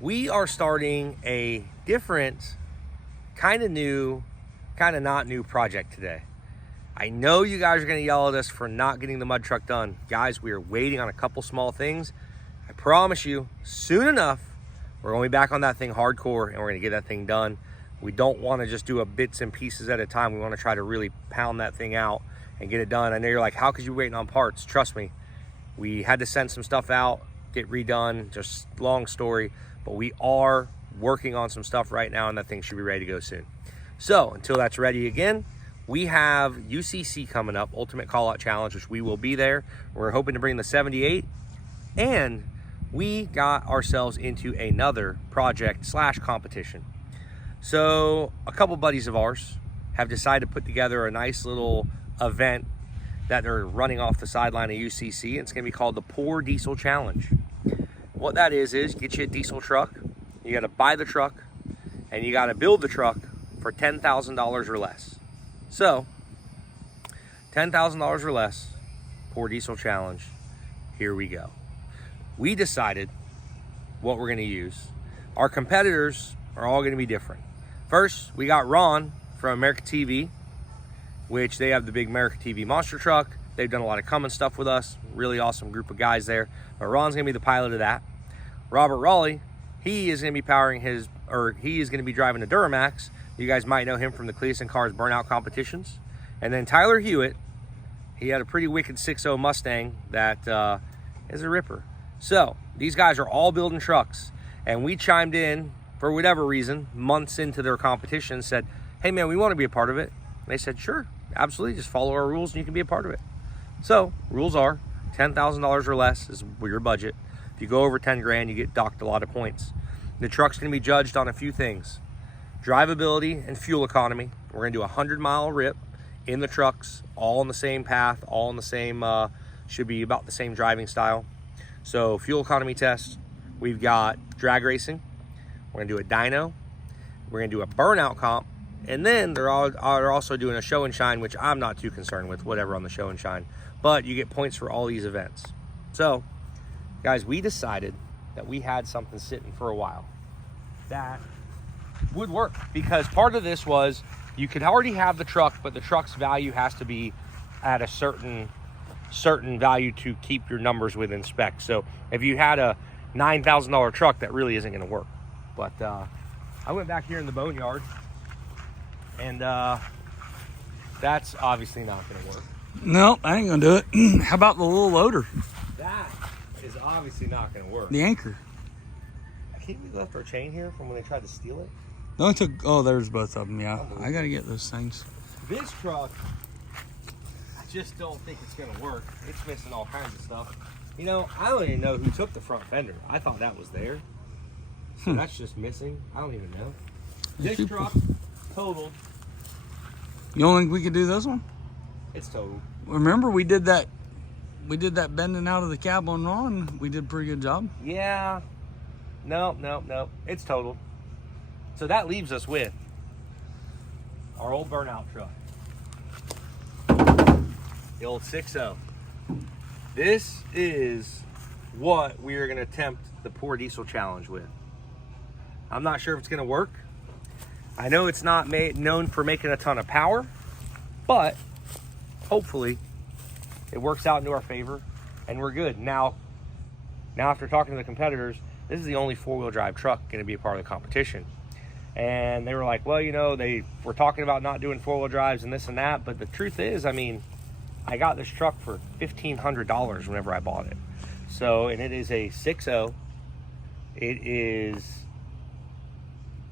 we are starting a different, kind of new, kind of not new project today. I know you guys are going to yell at us for not getting the mud truck done. Guys, we are waiting on a couple small things. I promise you, soon enough, we're going to be back on that thing hardcore, and we're going to get that thing done. We don't want to just do a bits and pieces at a time. We want to try to really pound that thing out and get it done. I know you're like, how could you waiting on parts? Trust me, we had to send some stuff out, get redone, just long story, but we are working on some stuff right now, and that thing should be ready to go soon. So until that's ready again, we have UCC coming up, Ultimate Call Out Challenge, which we will be there. We're hoping to bring the 78, and we got ourselves into another project / competition. So a couple buddies of ours have decided to put together a nice little event that they're running off the sideline of UCC. And it's going to be called the Poor Diesel Challenge. What that is get you a diesel truck. You got to buy the truck, and you got to build the truck for $10,000 or less. So $10,000 or less, Poor Diesel Challenge. Here we go. We decided what we're going to use. Our competitors are all going to be different. First, we got Ron from America TV, which they have the big America TV monster truck. They've done a lot of Cummins stuff with us. Really awesome group of guys there. But Ron's going to be the pilot of that. Robert Raleigh, he is going to be driving a Duramax. You guys might know him from the Cleason Cars Burnout competitions. And then Tyler Hewitt, he had a pretty wicked 6.0 Mustang that is a ripper. So these guys are all building trucks, and we chimed in for whatever reason months into their competition and said, hey man, we want to be a part of it. And they said, sure, absolutely, just follow our rules and you can be a part of it. So rules are $10,000 or less is your budget. If you go over 10 grand, you get docked a lot of points. The truck's going to be judged on a few things: drivability and fuel economy. We're going to do a 100-mile rip in the trucks, all on the same path, all on the same, should be about the same driving style. So fuel economy test, we've got drag racing, we're gonna do a dyno, we're gonna do a burnout comp, and then they're also doing a show and shine, which I'm not too concerned with, whatever on the show and shine, but you get points for all these events. So guys, we decided that we had something sitting for a while that would work, because part of this was you could already have the truck, but the truck's value has to be at a certain value to keep your numbers within spec. So if you had a $9,000 truck, that really isn't going to work. But I went back here in the boneyard, and that's obviously not going to work. No, I ain't going to do it. How about the little loader? That is obviously not going to work. The anchor. I think we left our chain here from when they tried to steal it. No, oh, there's both of them, yeah. I got to get those things. This truck, I just don't think it's gonna work. It's missing all kinds of stuff. You know, I don't even know who took the front fender. I thought that was there. So that's just missing. I don't even know. This truck, totaled. You don't think we could do this one? It's totaled. Remember we did that bending out of the cab on Ron. We did a pretty good job. Yeah. Nope. It's totaled. So that leaves us with our old burnout truck. The old 6.0. This is what we are going to attempt the Poor Diesel Challenge with. I'm not sure if it's going to work. I know it's not known for making a ton of power, but hopefully it works out into our favor and we're good. Now after talking to the competitors, this is the only 4-wheel drive truck going to be a part of the competition. And they were like, well, you know, they were talking about not doing 4-wheel drives and this and that. But the truth is, I mean, I got this truck for $1,500 whenever I bought it. So, and it is a 6.0. It's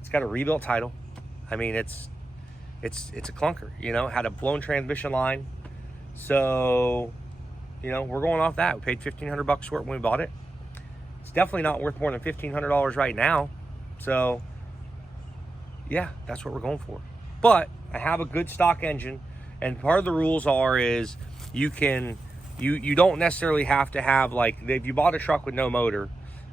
got a rebuilt title. I mean, it's a clunker, you know, had a blown transmission line. So, you know, we're going off that. We paid $1,500 for it when we bought it. It's definitely not worth more than $1,500 right now. So, yeah, that's what we're going for. But I have a good stock engine, and part of the rules is you don't necessarily have to have, like, if you bought a truck with no motor,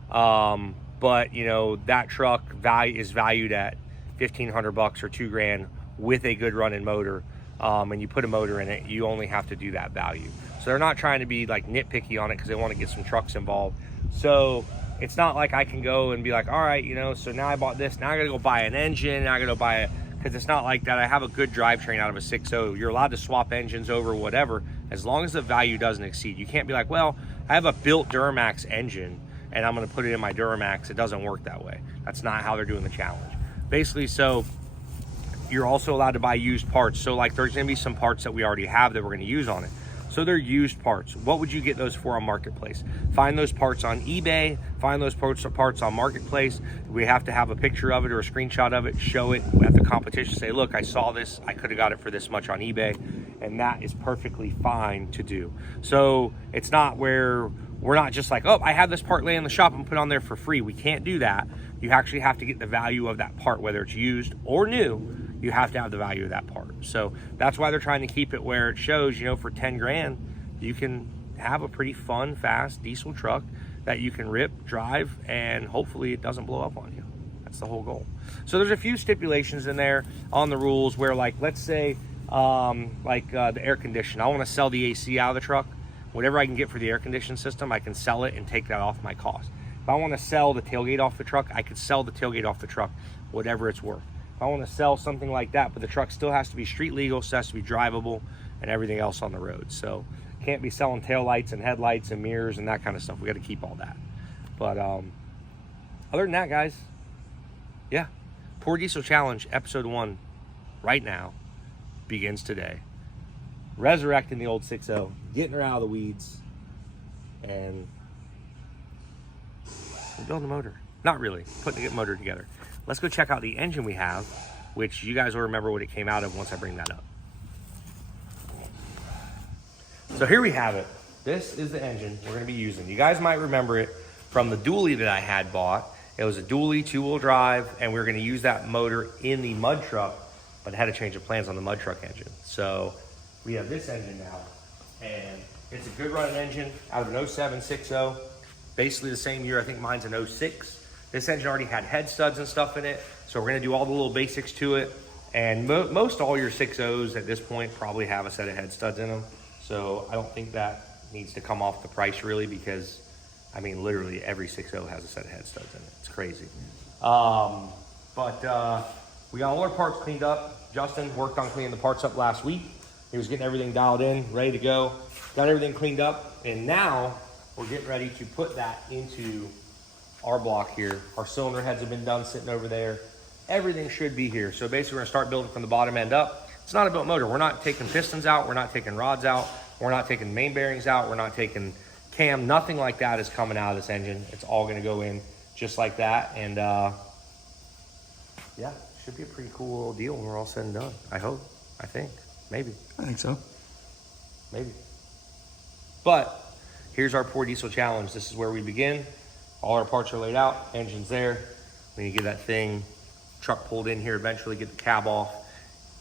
but you know that truck is valued at $1,500 or $2,000 with a good running motor, and you put a motor in it, you only have to do that value. So they're not trying to be like nitpicky on it because they want to get some trucks involved. So it's not like I can go and be like, all right, you know, so now I bought this, now I gotta go buy an engine, now I gotta go buy because it's not like that. I have a good drivetrain out of a 6.0. You're allowed to swap engines over, whatever, as long as the value doesn't exceed. You can't be like, well, I have a built Duramax engine and I'm gonna put it in my Duramax. It doesn't work that way. That's not how they're doing the challenge. Basically, so you're also allowed to buy used parts. So like there's gonna be some parts that we already have that we're gonna use on it. So they're used parts. What would you get those for on Marketplace? Find those parts on eBay, find those parts on Marketplace. We have to have a picture of it or a screenshot of it, show it at the competition, say, look, I saw this, I could have got it for this much on eBay, and that is perfectly fine to do. So it's not where we're not just like, oh, I have this part laying in the shop and put it on there for free. We can't do that. You actually have to get the value of that part, whether it's used or new. You have to have the value of that part. So that's why they're trying to keep it where it shows, you know, for 10 grand, you can have a pretty fun, fast diesel truck that you can rip, drive, and hopefully it doesn't blow up on you. That's the whole goal. So there's a few stipulations in there on the rules where, like, let's say, the air conditioner. I want to sell the AC out of the truck. Whatever I can get for the air conditioning system, I can sell it and take that off my cost. If I want to sell the tailgate off the truck, I could sell the tailgate off the truck, whatever it's worth. If I want to sell something like that, but the truck still has to be street legal, so it has to be drivable and everything else on the road. So can't be selling tail lights and headlights and mirrors and that kind of stuff. We got to keep all that. But other than that, guys, yeah, Poor Diesel Challenge Episode 1 right now begins today. Resurrecting the old 6.0, getting her out of the weeds, and we're building the motor. Not really, putting the motor together. Let's go check out the engine we have, which you guys will remember what it came out of once I bring that up. So here we have it. This is the engine we're gonna be using. You guys might remember it from the dually that I had bought. It was a dually 2-wheel drive, and we were gonna use that motor in the mud truck, but I had to change the plans on the mud truck engine. So we have this engine now, and it's a good running engine out of an 07 6.0, basically the same year. I think mine's an 06. This engine already had head studs and stuff in it, so we're gonna do all the little basics to it. And most all your 6.0s at this point probably have a set of head studs in them. So I don't think that needs to come off the price really, because I mean, literally every 6.0 has a set of head studs in it. It's crazy. But we got all our parts cleaned up. Justin worked on cleaning the parts up last week. He was getting everything dialed in, ready to go. Got everything cleaned up, and now we're getting ready to put that into our block here. Our cylinder heads have been done sitting over there. Everything should be here. So basically we're gonna start building from the bottom end up. It's not a built motor. We're not taking pistons out. We're not taking rods out. We're not taking main bearings out. We're not taking cam. Nothing like that is coming out of this engine. It's all gonna go in just like that. And yeah, should be a pretty cool little deal when we're all said and done. I hope, I think, maybe. I think so. Maybe. But here's our Poor Diesel Challenge. This is where we begin. All our parts are laid out, engine's there. We need to get that truck pulled in here eventually, get the cab off.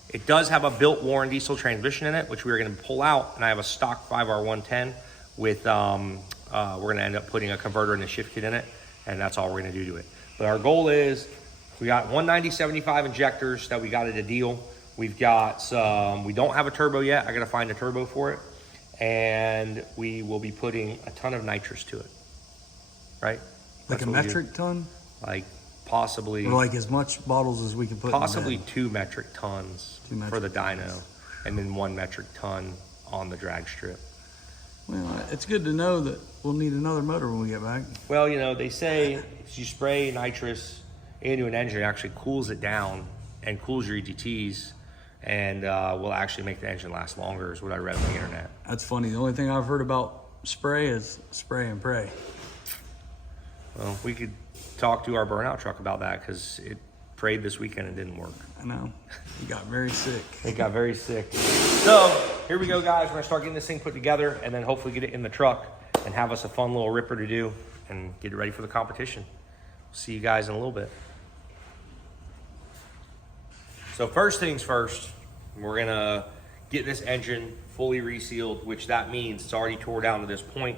It does have a built Warren diesel transmission in it, which we're gonna pull out, and I have a stock 5R110 with, we're gonna end up putting a converter and a shift kit in it, and that's all we're gonna do to it. But our goal is, we got 190/75 injectors that we got at a deal. We've got some, we don't have a turbo yet. I gotta find a turbo for it. And we will be putting a ton of nitrous to it, right? Like a metric ton? Like possibly. Or like as much bottles as we can put possibly in the bed. 2 metric tons for the dyno, and then 1 metric ton on the drag strip. Well, it's good to know that we'll need another motor when we get back. Well, you know, they say if you spray nitrous into an engine, it actually cools it down and cools your EGTs, and will actually make the engine last longer, is what I read on the internet. That's funny. The only thing I've heard about spray is spray and pray. Well, we could talk to our Burnout truck about that, because it prayed this weekend and didn't work. I know. It got very sick. It got very sick. So here we go, guys. We're gonna start getting this thing put together, and then hopefully get it in the truck and have us a fun little ripper to do and get it ready for the competition. See you guys in a little bit. So first things first, we're gonna get this engine fully resealed, which that means it's already tore down to this point.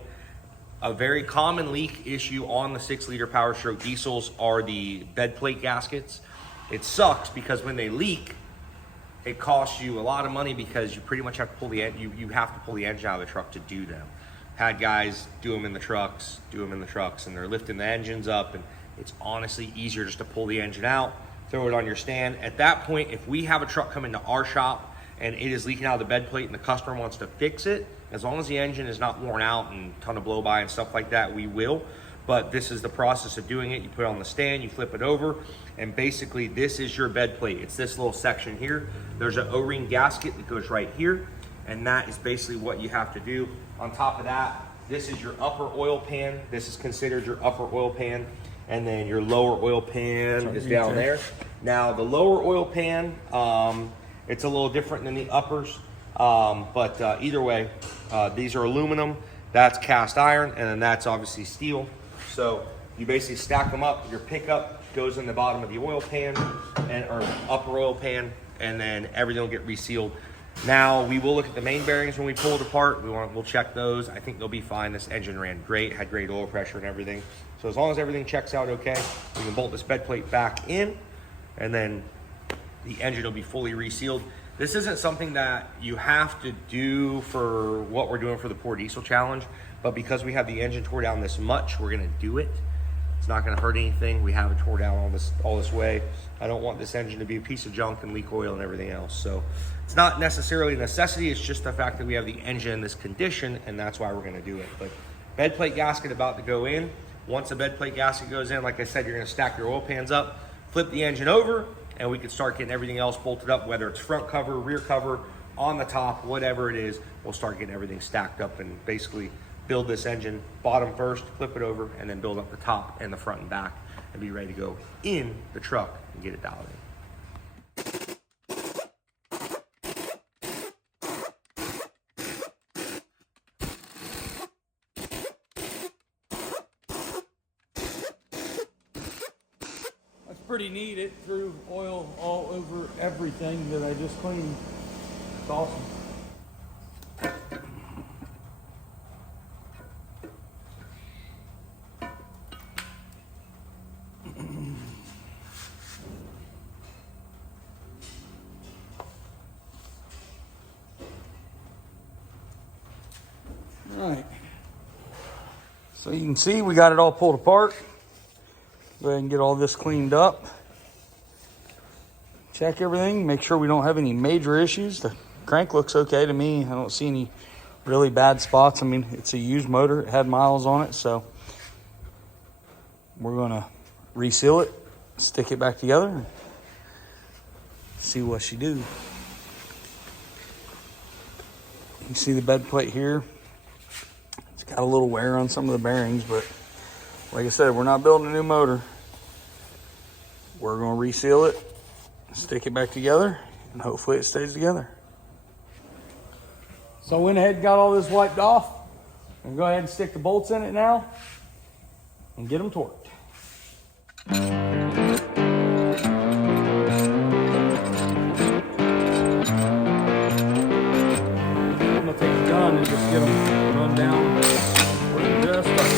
A very common leak issue on the 6-liter Power Stroke diesels are the bed plate gaskets. It sucks because when they leak, it costs you a lot of money, because you pretty much have to pull the you have to pull the engine out of the truck to do them. Had guys do them in the trucks, and they're lifting the engines up, and it's honestly easier just to pull the engine out, throw it on your stand. At that point, if we have a truck come into our shop and it is leaking out of the bed plate and the customer wants to fix it, as long as the engine is not worn out and a ton of blow by and stuff like that, we will. But this is the process of doing it. You put it on the stand, you flip it over, and basically this is your bed plate. It's this little section here. There's an O-ring gasket that goes right here, and that is basically what you have to do. On top of that, this is your upper oil pan. This is considered your upper oil pan, and then your lower oil pan is down there. Now the lower oil pan, it's a little different than the uppers, but either way, these are aluminum, that's cast iron, and then that's obviously steel. So you basically stack them up. Your pickup goes in the bottom of the oil pan, or upper oil pan, and then everything will get resealed. Now we will look at the main bearings when we pull it apart. We'll check those. I think they'll be fine. This engine ran great, had great oil pressure and everything. So as long as everything checks out okay, we can bolt this bed plate back in, and then the engine will be fully resealed. This isn't something that you have to do for what we're doing for the Poor Diesel Challenge, but because we have the engine tore down this much, we're gonna do it. It's not gonna hurt anything. We have it tore down all this way. I don't want this engine to be a piece of junk and leak oil and everything else. So it's not necessarily a necessity, it's just the fact that we have the engine in this condition, and that's why we're gonna do it. But bed plate gasket about to go in. Once the bed plate gasket goes in, like I said, you're gonna stack your oil pans up, flip the engine over, and we can start getting everything else bolted up, whether it's front cover, rear cover, on the top, whatever it is. We'll start getting everything stacked up and basically build this engine bottom first, flip it over, and then build up the top and the front and back and be ready to go in the truck and get it dialed in. Pretty neat. It threw oil all over everything that I just cleaned. It's awesome. All right. So you can see we got it all pulled apart. Go ahead and get all this cleaned up. Check everything, make sure we don't have any major issues. The crank looks okay to me. I don't see any really bad spots. I mean, it's a used motor. It had miles on it, so we're gonna reseal it, stick it back together, and see what she do. You can see the bed plate here. It's got a little wear on some of the bearings, but like I said, we're not building a new motor. We're gonna reseal it, stick it back together, and hopefully it stays together. So I went ahead and got all this wiped off. I'm gonna go ahead and stick the bolts in it now and get them torqued. I'm gonna take a gun and just get them run down. Just like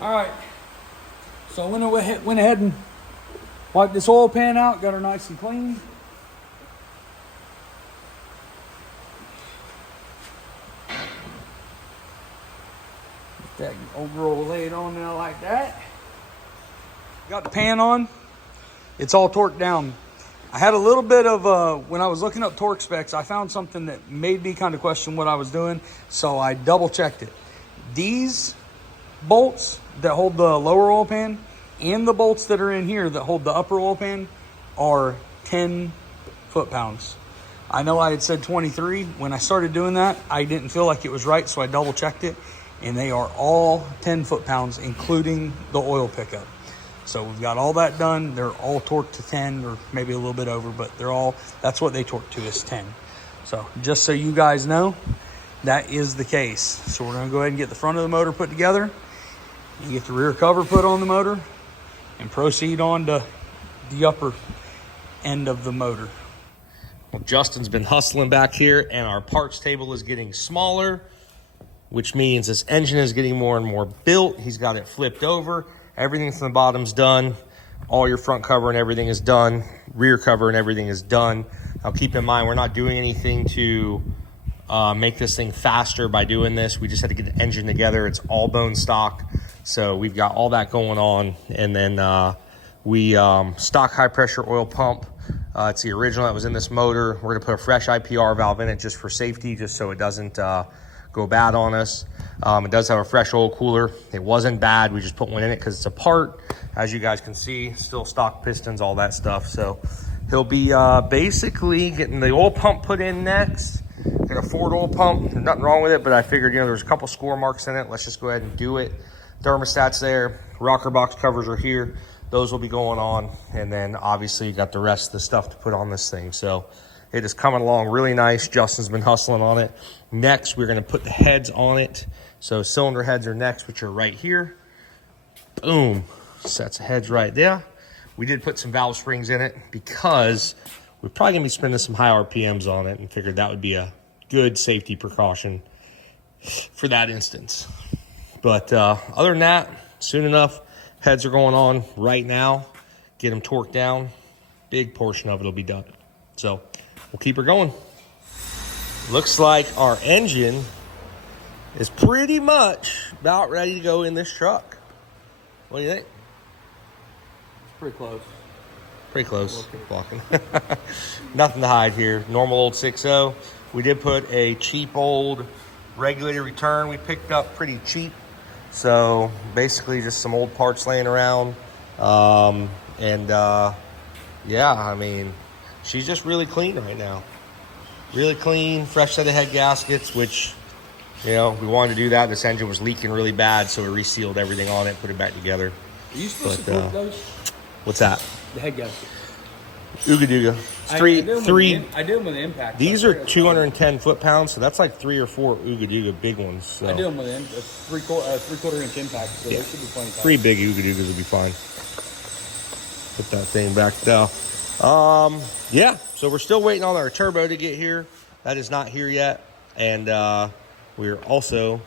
all right, so I went ahead and wiped this oil pan out, got her nice and clean. Get that old girl laid on there like that. Got the pan on, it's all torqued down. I had a little bit of, when I was looking up torque specs, I found something that made me kind of question what I was doing, so I double checked it. These bolts that hold the lower oil pan, and the bolts that are in here that hold the upper oil pan are 10 foot-pounds. I know I had said 23. When I started doing that, I didn't feel like it was right, so I double-checked it, and they are all 10 foot-pounds, including the oil pickup. So we've got all that done. They're all torqued to 10 or maybe a little bit over, but that's what they torque to, is 10. So just so you guys know, that is the case. So we're going to go ahead and get the front of the motor put together and get the rear cover put on the motor and proceed on to the upper end of the motor. Well, Justin's been hustling back here, and our parts table is getting smaller, which means this engine is getting more and more built. He's got it flipped over. Everything from the bottom's done. All your front cover and everything is done. Rear cover and everything is done. Now keep in mind, we're not doing anything to make this thing faster by doing this. We just had to get the engine together. It's all bone stock. So we've got all that going on. And then we stock high pressure oil pump. It's the original that was in this motor. We're gonna put a fresh IPR valve in it just for safety, just so it doesn't go bad on us. It does have a fresh oil cooler. It wasn't bad. We just put one in it because it's a part. As you guys can see, still stock pistons, all that stuff. So he'll be basically getting the oil pump put in next. Got a Ford oil pump. There's nothing wrong with it, but I figured, there's a couple score marks in it. Let's just go ahead and do it. Thermostat's there. Rocker box covers are here. Those will be going on. And then obviously you got the rest of the stuff to put on this thing. So it is coming along really nice. Justin's been hustling on it. Next, we're going to put the heads on it. So cylinder heads are next, which are right here. Boom. Sets of heads right there. We did put some valve springs in it because we're probably going to be spending some high RPMs on it, and figured that would be a good safety precaution for that instance. But other than that, soon enough, heads are going on right now. Get them torqued down. Big portion of it will be done. So we'll keep her going. Looks like our engine is pretty much about ready to go in this truck. What do you think? It's pretty close. Pretty close. Walking. Nothing to hide here. Normal old 6.0. We did put a cheap old regulator return we picked up pretty cheap. So basically just some old parts laying around. Yeah, I mean, she's just really clean right now. Really clean, fresh set of head gaskets, which, we wanted to do that. This engine was leaking really bad, so we resealed everything on it, put it back together. Are you supposed to flip those? What's that? The head gasket. Ooga dooga. Three. I do them with the impact. These are 210 foot-pounds, so that's like 3 or 4 Ooga dooga big ones. So. I do them with a three-quarter inch impact, so they should be plenty. 3 big Ooga doogas would be fine. Put that thing back down. Yeah, so we're still waiting on our turbo to get here. That is not here yet. And we're also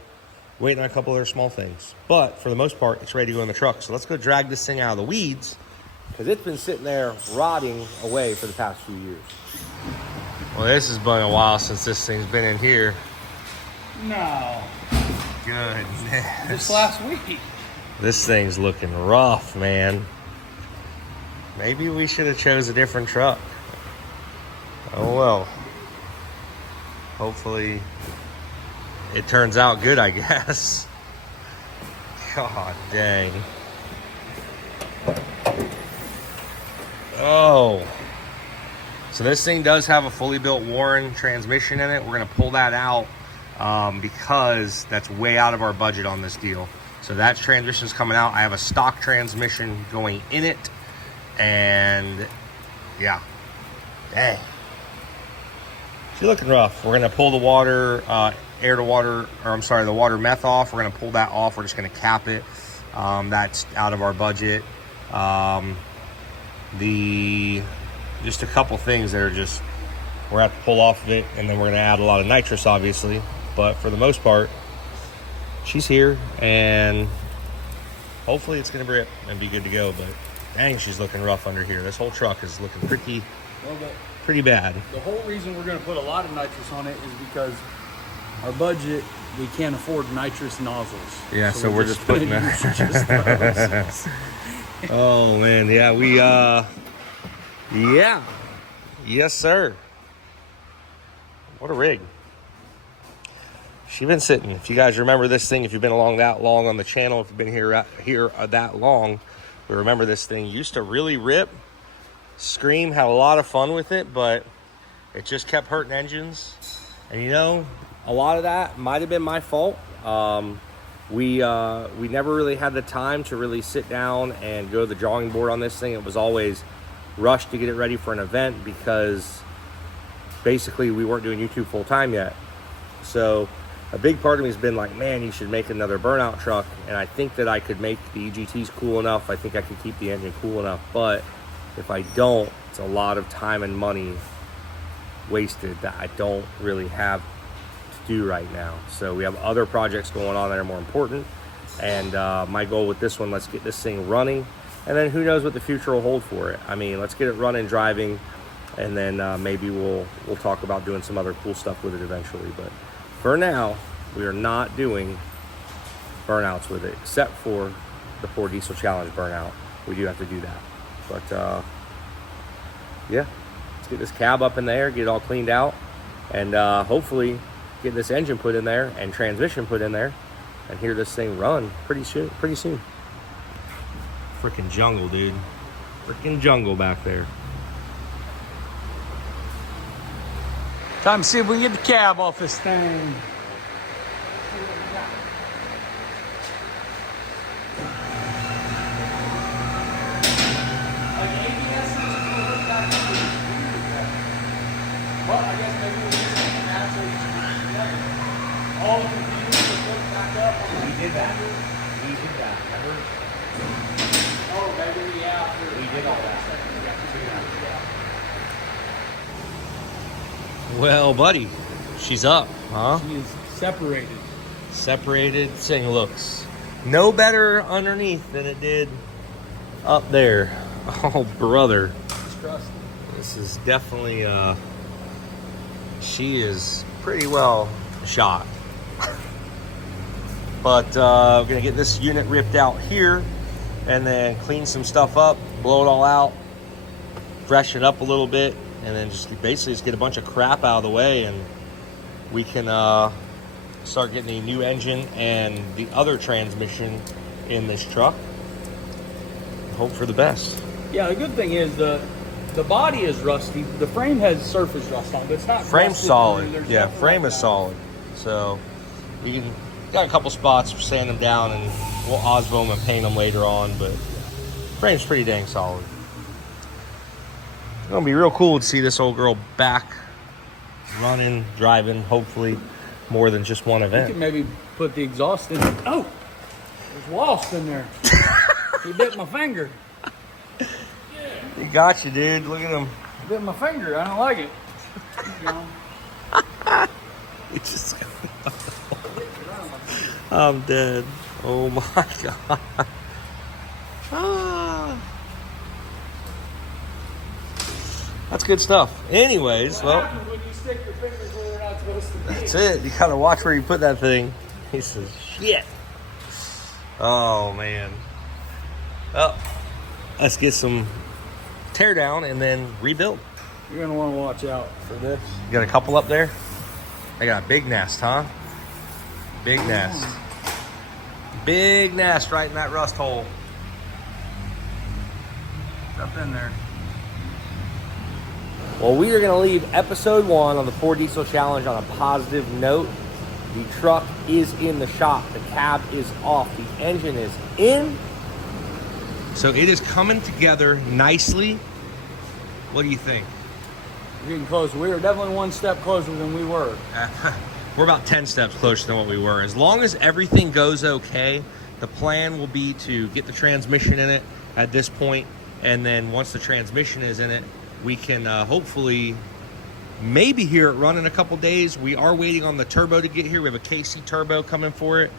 waiting on a couple other small things. But for the most part, it's ready to go in the truck. So let's go drag this thing out of the weeds, because it's been sitting there rotting away for the past few years. Well, this has been a while since this thing's been in here. No. Goodness. Just last week. This thing's looking rough, man. Maybe we should have chose a different truck. Oh well. Hopefully it turns out good, I guess. God dang. Oh. So this thing does have a fully built Warren transmission in it. We're going to pull that out because that's way out of our budget on this deal. So that transmission's coming out. I have a stock transmission going in it. And yeah, dang, she's looking rough. We're gonna pull the water, the water meth off. We're gonna pull that off. We're just gonna cap it. That's out of our budget. Just a couple things that are just, we're gonna have to pull off of it, and then we're gonna add a lot of nitrous, obviously. But for the most part, she's here, and hopefully it's gonna rip and be good to go. But dang, she's looking rough under here. This whole truck is looking pretty bad. The whole reason we're going to put a lot of nitrous on it is because our budget, we can't afford nitrous nozzles. Yeah, so we're just putting that. Oh man, yeah, yeah, yes sir. What a rig. She's been sitting. If you guys remember this thing, if you've been along that long on the channel, if you've been here that long, We remember this thing used to really rip. Scream, had a lot of fun with it, but it just kept hurting engines. And you know, a lot of that might have been my fault. We never really had the time to really sit down and go to the drawing board on this thing. It was always rushed to get it ready for an event because basically we weren't doing YouTube full time yet. So a big part of me has been like, man, you should make another Burnout truck. And I think that I could make the EGTs cool enough. I think I could keep the engine cool enough, but if I don't, it's a lot of time and money wasted that I don't really have to do right now. So we have other projects going on that are more important. And my goal with this one, let's get this thing running. And then who knows what the future will hold for it. I mean, let's get it running, driving, and then maybe we'll talk about doing some other cool stuff with it eventually. But for now, we are not doing burnouts with it, except for the Ford Diesel Challenge burnout. We do have to do that. But yeah, let's get this cab up in there, get it all cleaned out, and hopefully get this engine put in there and transmission put in there and hear this thing run pretty soon. Freaking jungle, dude. Freaking jungle back there. Time to see if we can get the cab off this thing. Well, I guess maybe we'll just naturally together. All the computers will look back up. We did that. Remember? Oh, maybe yeah. We did all that. Well, buddy, she's up, huh? She is separated. Separated. This thing looks no better underneath than it did up there. Oh, brother. Trust. This is definitely, she is pretty well shot. But we're gonna get this unit ripped out here and then clean some stuff up, blow it all out, freshen it up a little bit, and then just basically just get a bunch of crap out of the way, and we can start getting a new engine and the other transmission in this truck. Hope for the best. Yeah, the good thing is the body is rusty. The frame has surface rust on it, but it's not. Frame's solid. Yeah, frame is solid. So we can got a couple spots for sand them down, and we'll Osmo them and paint them later on. But frame's pretty dang solid. It's gonna be real cool to see this old girl back running, driving. Hopefully, more than just one You event. can maybe put the exhaust in. Oh, there's wasp in there. He bit my finger. He got you, dude. Look at him. Bit my finger. I don't like it. Keep going. He just. I'm dead. Oh my god. Ah. That's good stuff. Anyways, What well, happens when you stick your fingers where they're not supposed to be? that's it. You gotta watch where you put that thing. He says, shit. Oh man. Well, let's get some tear down and then rebuild. You're gonna want to watch out for this. You got a couple up there? I got a big nest, huh? Big nest. Big nest right in that rust hole. It's up in there. Well, we are going to leave episode 1 on the Ford Diesel Challenge on a positive note. The truck is in the shop. The cab is off. The engine is in. So it is coming together nicely. What do you think? We're getting closer. We were definitely one step closer than we were. We're about 10 steps closer than what we were. As long as everything goes okay, the plan will be to get the transmission in it at this point, and then once the transmission is in it, we can hopefully maybe hear it run in a couple days. We are waiting on the turbo to get here. We have a KC turbo coming for it.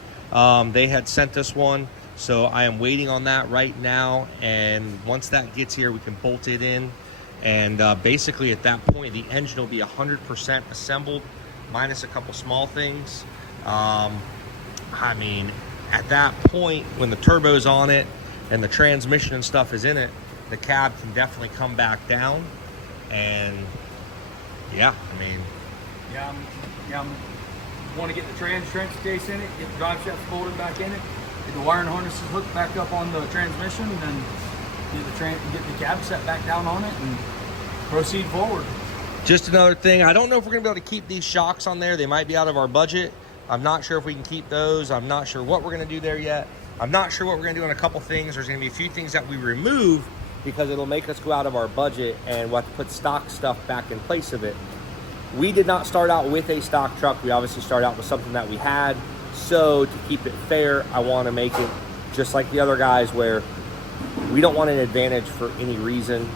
They had sent us one, so I am waiting on that right now, and once that gets here, we can bolt it in, and basically at that point, the engine will be 100% assembled, minus a couple small things. I mean, at that point, when the turbo's on it and the transmission and stuff is in it, the cab can definitely come back down. And yeah, I mean, Yeah, I'm want to get the trans case in it, get the drive shaft folded back in it, get the wiring harnesses hooked back up on the transmission, and then get the cab set back down on it and proceed forward. Just another thing, I don't know if we're gonna be able to keep these shocks on there. They might be out of our budget. I'm not sure if we can keep those. I'm not sure what we're gonna do there yet. I'm not sure what we're gonna do on a couple things. There's gonna be a few things that we remove because it'll make us go out of our budget, and we'll have to put stock stuff back in place of it. We did not start out with a stock truck. We obviously started out with something that we had. So to keep it fair, I wanna make it just like the other guys where we don't want an advantage for any reason.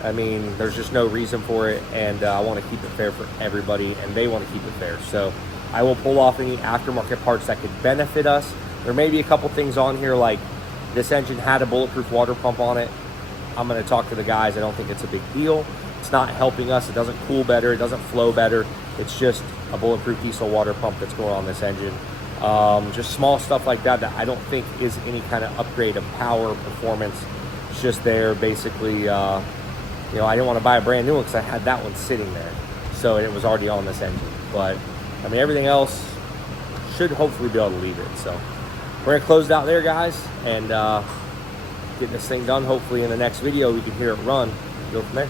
I mean, there's just no reason for it, and I want to keep it fair for everybody, and they want to keep it fair. So I will pull off any aftermarket parts that could benefit us. There may be a couple things on here, like this engine had a bulletproof water pump on it. I'm going to talk to the guys. I don't think it's a big deal. It's not helping us. It doesn't cool better. It doesn't flow better. It's just a bulletproof diesel water pump that's going on this engine. Just small stuff like that that I don't think is any kind of upgrade of power performance. It's just there basically. You know, I didn't want to buy a brand new one because I had that one sitting there, so it was already on this engine. But I mean, everything else should hopefully be able to leave it. So we're gonna close it out there, guys, and get this thing done. Hopefully in the next video we can hear it run. Go from there.